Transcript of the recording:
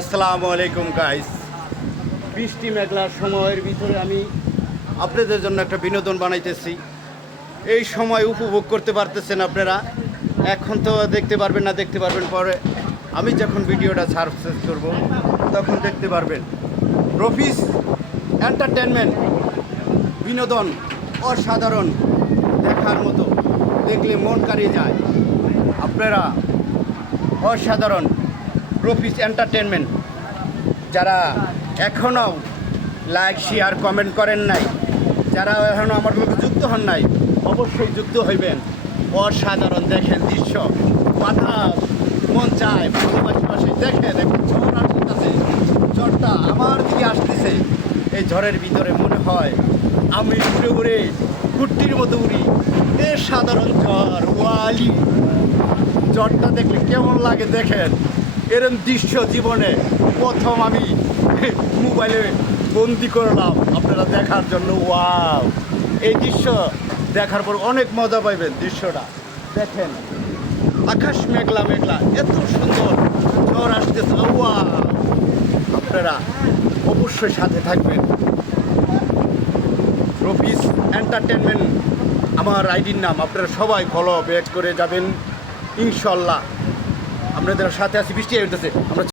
আসসালামু আলাইকুম গাইস। বৃষ্টি মেঘলার সময়ের ভিতরে আমি আপনাদের জন্য একটা বিনোদন বানাইতেছি। এই সময় উপভোগ করতে পারতেছেন আপনারা। এখন তো দেখতে পারবেন না, দেখতে পারবেন পরে। আমি যখন ভিডিওটা সার্চ করব তখন দেখতে পারবেন। রফিস এন্টারটেনমেন্ট, বিনোদন অসাধারণ, দেখার মতো, দেখলে মন কাড়িয়ে যায়। আপনারা অসাধারণ রফিস এন্টারটেনমেন্ট যারা এখনও লাইক শেয়ার কমেন্ট করেন নাই, যারা এখনও আমার লোকে যুক্ত হন নাই, অবশ্যই যুক্ত হইবেন। অসাধারণ দেখেন দৃশ্য, বাতাস মন চায় ভালোবাসি পাশে। দেখেন এখন ঝড় আসতেছে, ঝড়টা আমার দিকে আসতেছে। এই ঝড়ের ভিতরে মনে হয় আমি উড়ে উড়ে কুট্টির মতো উড়ি। এ সাধারণ ঝড় ওয়ালি, ঝড়টা দেখলে কেমন লাগে দেখেন। এরম দৃশ্য জীবনে প্রথম আমি মোবাইলে বন্দি করলাম আপনারা দেখার জন্য। ওয়াও, এই দৃশ্য দেখার পর অনেক মজা পাইবেন। দৃশ্যটা দেখেন, আকাশ মেঘলা মেঘলা, এত সুন্দর ঝড় আসতেছে। ওয়াও, আপনারা অবশ্যই সাথে থাকবেন। রফিস এন্টারটেনমেন্ট আমার আইডির নাম, আপনারা সবাই ফলো ব্যাক করে যাবেন ইনশাল্লাহ। আপনাদের সাথে আছি, বৃষ্টি হইতেছে, আমরা